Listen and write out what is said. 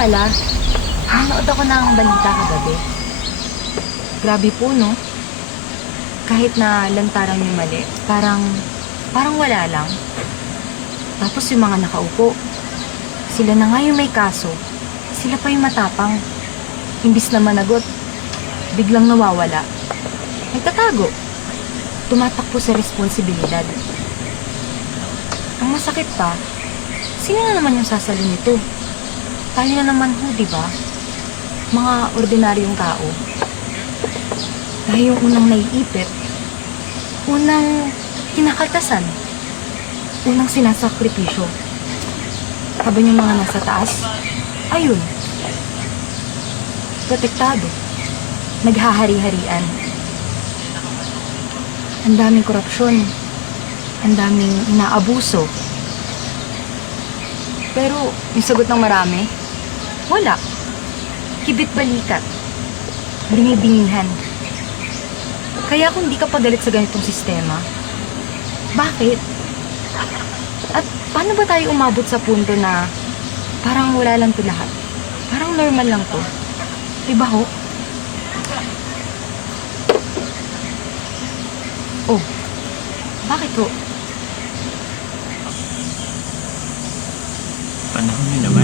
pala, nanood ako ng balita kagabi. Grabe po, no? Kahit na lantaran yung mali, parang wala lang. Tapos yung mga nakaupo, sila na nga yung may kaso. Sila pa yung matapang. Imbis na managot, biglang nawawala. Nagtatago. Tumatakbo sa responsibilidad. Ang masakit pa, sino na naman yung sasalo nito? Tayo na naman ho, di ba? Mga ordinaryong tao. Tayo yung unang naiipit. Unang kinakaltasan. Unang sinasakripisyo. Habang yung mga nasa taas, ayun. Protektado. Naghahari-harian. Ang daming korupsyon. Ang daming inaabuso. Pero yung sagot ng marami, wala. Kibit-balikat. Binibingihan. Kaya kung di ka pagalit sa ganitong sistema, bakit? At paano ba tayo umabot sa punto na parang wala lang to lahat? Parang normal lang to. Diba ho? Oh, bakit ho? Panahon nyo naman